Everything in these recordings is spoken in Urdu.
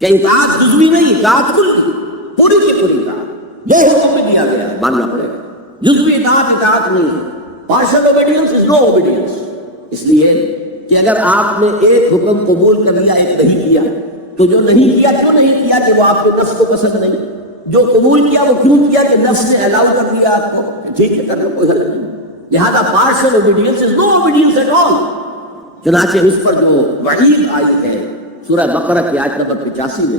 کہ اطاعت جزوی نہیں، اطاعت کلی، پوری کی پوری اطاعت، جو حکم میں دیا گیا ماننا پڑے گا. جزوی اطاعت نہیں ہے. Partial obedience is no obedience. اس لیے کہ اگر آپ نے ایک حکم قبول کر لیا ایک نہیں کیا تو جو نہیں کیا کیوں نہیں کیا؟ کہ وہ آپ کے نفس کو پسند نہیں. جو قبول کیا وہ کیوں کیا؟ کہ نفس نے الاؤ کر دیا آپ کو ٹھیک ہے کر لو کوئی حل نہیں. لہذا partial obedience is no obedience at all. چنانچہ اس پر جو وعید آئی ہے سورہ بقرہ کی آیت نمبر 85 میں،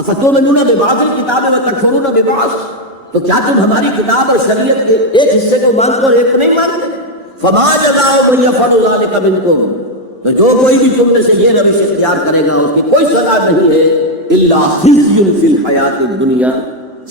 افتؤمنون ببعض الکتاب وتکفرون ببعض، تو کیا تم ہماری کتاب اور شریعت کے ایک حصے کو مانتے اور ایک کو نہیں مانتے؟ فما جزاء من يفعل ذلك منکم، تو جو کوئی بھی تم میں سے یہ روش اختیار کرے گا اس کی کوئی سزا نہیں ہے الا خزي فی الحیات الدنیا،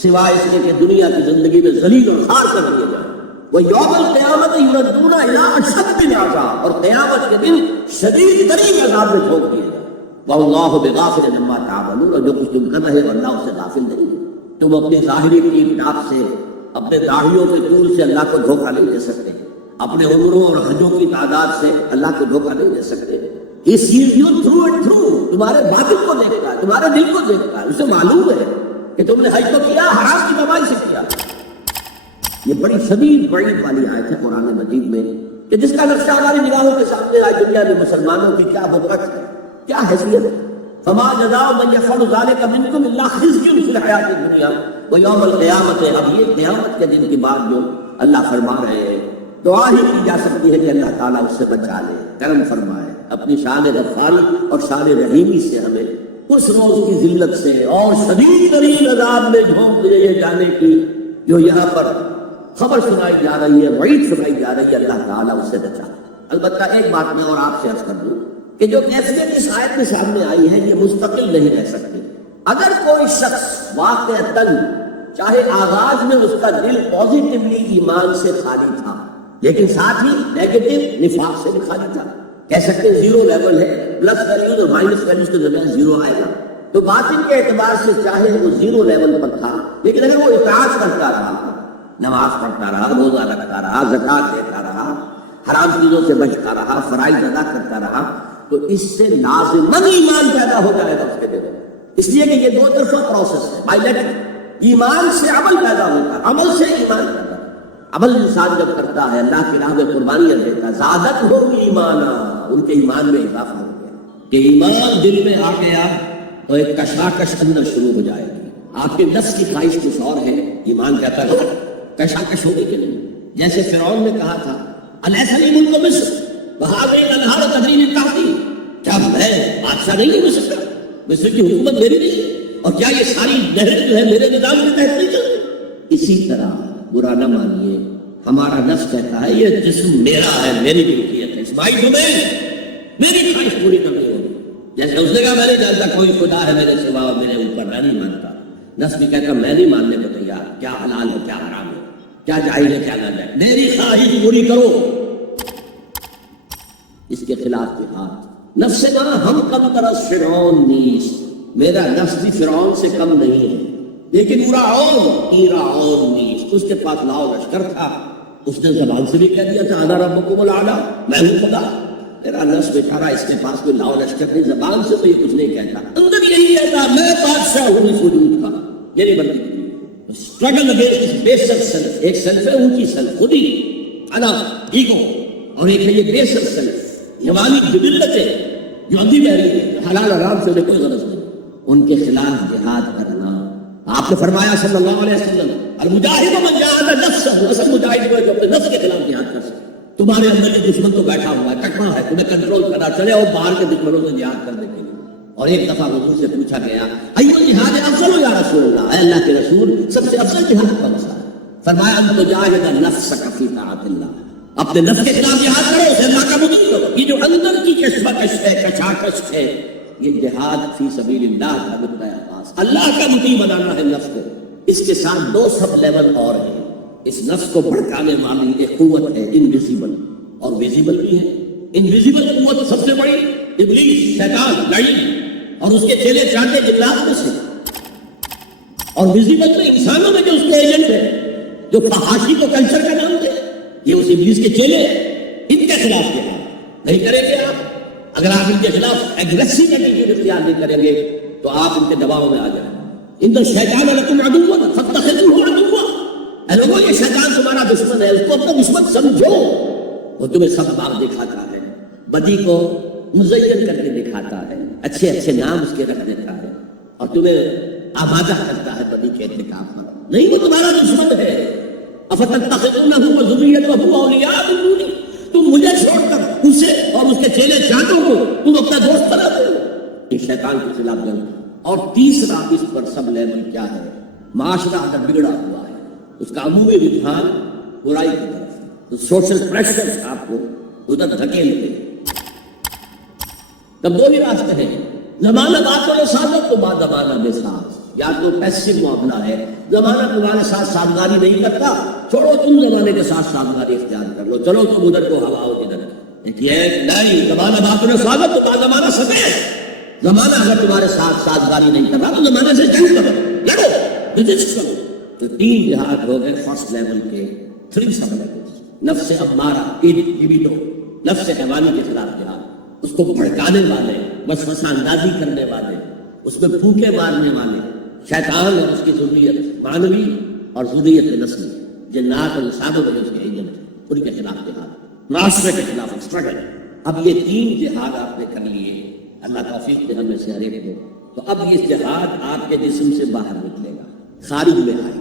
سوائے اس کے کہ دنیا کی زندگی میں ذلیل اور خوار کر دیے جائیں. وَيَوْمَ الْقِيَامَةِ يُرَدُّونَ إِلَىٰ أَشَدِّ الْعَذَابِ، اور قیامت کے دن شدید ترین عذاب میں جھونک دیے جائیں. وَاللَّهُ بِغَافِلٍ عَمَّا تَعْمَلُونَ، اور جو کچھ تم کر رہے ہو اللہ اس سے غافل نہیں ہے. تم اپنی ظاہری ٹیپ ٹاپ سے، اپنے داڑھیوں کے طول سے اللہ کو دھوکہ نہیں دے سکتے، اپنے عمروں اور حجوں کی تعداد سے اللہ کو دھوکہ نہیں دے سکتے. He sees you through and through، تمہارے باطن کو دیکھتا ہے، تمہارے دل کو دیکھتا ہے. اسے معلوم ہے کہ تم نے حج تو کیا، حرام کی کمائی سے کیا. یہ بڑی شدید وعید والی آیت ہے قرآن مجید میں کہ جس کا نقشہ ہماری نگاہوں کے سامنے آج دنیا میں مسلمانوں کی کیا بکرت ہے، کیا حیثیت ہے. فما جزاء من يفعل ذلك منكم الا خزي في الحیات الدنیا ويوم القیامة. اب یہ قیامت کے دن کی بات جو اللہ فرما رہے ہیں، دعا ہی کی جا سکتی ہے کہ اللہ تعالیٰ اس سے بچا لے، کرم فرمائے، اپنی شان غفاری اور شان رحیمی سے ہمیں اس روز کی ذلت سے اور شدید ترین عذاب میں جھونک دیے جانے کی جو یہاں پر خبر سنائی جا رہی ہے، وعید سنائی جا رہی ہے، اللہ تعالیٰ اس سے بچا. البتہ ایک بات میں اور آپ سے عرض کر دوں کہ جو کیفیت اس آیت میں سامنے آئی ہے یہ مستقل نہیں رہ سکتی. اگر کوئی شخص واقعتاً چاہے آغاز میں اس کا دل پازیٹیولی ایمان سے خالی تھا لیکن ساتھ ہی نیگیٹو نفاق سے بھی خالی تھا، کہہ سکتے ہیں زیرو لیول ہے، پلس ویلیوز اور مائنس ویلیوز کے درمیان زیرو آئے گا، تو باطن کے اعتبار سے چاہے وہ زیرو لیول پر تھا لیکن اگر وہ اطاعت کرتا رہا، نماز پڑھتا رہا، روزہ رکھتا رہا، زکوٰۃ دیتا رہا، حرام چیزوں سے بچتا رہا، فرائض ادا کرتا رہا، تو اس سے لازماً ایمان پیدا ہو جائے گا اس کے دل میں. اس لیے کہ یہ دو طرفہ پروسیس ہے، بائیلیٹرل. ایمان سے عمل پیدا ہوتا ہے، عمل سے ایمان پیدا. عمل انسان جب کرتا ہے اللہ کی راہ میں قربانیاں دیتا ہے، زادت ہو ایمانا، ان کے ایمان میں اضافہ ہو گیا. کہ ایمان دل میں آ گیا تو ایک کشاکش اندر شروع ہو جائے گی. آپ کے نفس کی خواہش کچھ اور ہے، ایمان کہتا ہے کشاکش ہوگی کہ نہیں. جیسے فرعون نے کہا تھا الیس لی ملک مصر وہذہ الانہار تجری من تحتی، کیا میں بادشاہ نہیں ہوں مصر کا، مصر کی حکومت میری نہیں، اور کیا یہ ساری نہریں جو ہے میرے نظام کے تحت نہیں چل رہی. اسی طرح برا نہ مانیے، ہمارا نفس کہتا ہے یہ جسم میرا ہے، میری ملکیت ہے، اس مائی ڈومین، میری خواہش پوری کرنی ہوگی. جیسے اس نے کہا میں نہیں جانتا کوئی خدا ہے میرے سوا اور میرے اوپر، میں نہیں مانتا. نفس بھی کہتا میں نہیں ماننے کو تیار، کیا حلال ہے کیا حرام ہے، کیا جائز ہے کیا ناجائز، میری خواہش پوری کرو. اس کے خلاف جہاد. نفس سے کہا ہم کم طرح فرعون نیست، میرا نفس بھی فرعون سے کم نہیں ہے، لیکن فرعون نیست، اس کے پاس لاؤ لشکر تھا، اس نے زبان سے بھی کہہ دیا تھا انا ربکم الاعلی، میں ہوں خدا. میرا نفس بیچارہ اس کے پاس کوئی لاؤ لشکر نہیں، زبان سے تو یہ کچھ نہیں کہتا، اندر یہی کہتا میں بادشاہ ہوں اس وجود کا. یہ نہیں بنتی اسٹرگل اگینسٹ بیسر سیلف. ایک سیلف ہے اونچی سیلف، خود ہی انا ایگو، اور ایک ہے یہ بیسر سیلف، جوانی جبلت ہے جو ابھی بہری ہے، حلال حرام سے انہیں کوئی غرض نہیں. ان کے خلاف جہاد کرنا. آپ نے فرمایا صلی اللہ علیہ وسلم المجاہد من جاہد نفسہ، اصل مجاہد وہ جو اپنے نفس کے خلاف جہاد کر سکے. تمہارے اندر یہ دشمن تو بیٹھا ہوا ہے، کٹنا ہے، تمہیں کنٹرول کرنا، چلے اور باہر کے دشمنوں سے جہاد کرنے کے لیے. اور ایک دفعہ حضور سے پوچھا گیا ایو الجہاد افضل یا رسول اللہ، اے اللہ کے رسول سب سے افضل جہاد کون سا ہے؟ فرمایا ان تجاہد نفسک فی طاعت اللہ، اپنے نفس کے خلاف جہاد کرو، اسے اللہ کا مطیع کرو. یہ جو اندر کی کشمکش ہے، کچاکش ہے، یہ جہاد فی سبیل اللہ کا نقطۂ آغاز، اللہ کا مطیع بنانا ہے نفس کو. اس کے ساتھ دو سب لیول اور ہیں. اس نفس کو بھڑکانے والی ایک قوت ہے انویزیبل، اور ویزیبل بھی ہے. انویزیبل قوت سب سے بڑی ابلیس، شیطان، لعین اور اس کے چیلے چانٹے جنات میں سے، اور ویزیبل تو انسانوں میں جو اس کے ایجنٹ ہے، جو فحاشی کو کلچر کا نام دے، یہ اس ابلیس کے چیلے ہیں. ان کے خلاف جہاد نہیں کریں گے آپ، اگر آپ ان کے خلاف ایگریسو ایٹیٹیوڈ اختیار نہیں کریں گے تو آپ ان کے دباؤ میں آ جائیں. ان الشیطان لکم عدو فاتخذوہ عدوا. اے لوگوں یہ شیطان تمہارا دشمن ہے، اس کو اپنا دشمن سمجھو. وہ تمہیں سب بات دکھاتا ہے، بدی کو مزین کر کے دکھاتا ہے، اچھے اچھے نام اس کے رکھ دیتا ہے اور تمہیں آمادہ کرتا ہے بدی کے ارتکاب پر. نہیں، وہ تمہارا دشمن ہے. افتتخذونہ وذریتہ اولیاء من دونی. تم مجھے چھوڑ کر اسے اور اس کے چیلے چاٹوں کو تم اپنا دوست بناتے ہو. یہ شیطان کے خلاف جنگ. اور تیسرا اس پر سب لیول کیا ہے؟ معاشرہ اگر بگڑا ہوا ہے، اس کا عمومی رجحان برائی کی طرف ہے، تو سوشل پریشر آپ کو ادھر دھکیل دے. تب دو ہی راستے ہیں، زمانہ بات و سازت تو بعد زمانہ بے ساز. یا تو پیسو معاملہ ہے، زمانہ تمہارے ساتھ سازگاری نہیں کرتا، چھوڑو تم زمانے کے ساتھ سازگاری اختیار کر لو، چلو تم ادھر کو ہوا ہو ادھر. نہیں، زمانہ بات و سازت تو بعد زمانہ سفید. زمانہ اگر تمہارے ساتھ سازگاری نہیں کر رہا تو زمانے سے جنگ کرو، لڑو، رجسٹ کرو. تو 3 جہاد ہو گئے فرسٹ لیول کے. 3 سب نفس امارہ، لبیڈو، نفس حیوانی کے خلاف جہاد، اس کو بھڑکانے والے، وسوسہ اندازی کرنے والے، اس میں پھوکے مارنے والے، شیطان اور اس کی ذریت معنوی اور ذریت نسلی، جنات اور نصابوں میں جو اس کے ایجنٹ ہیں، ان کے خلاف جہاد، معاشرے کے خلاف اسٹرگل. اب یہ 3 جہاد آپ نے کر لیے، اللہ توفیق دے ہمیں سے ہر ایک کو. تو اب یہ جہاد آپ کے جسم سے باہر نکلے گا، خارج میں آئے گا.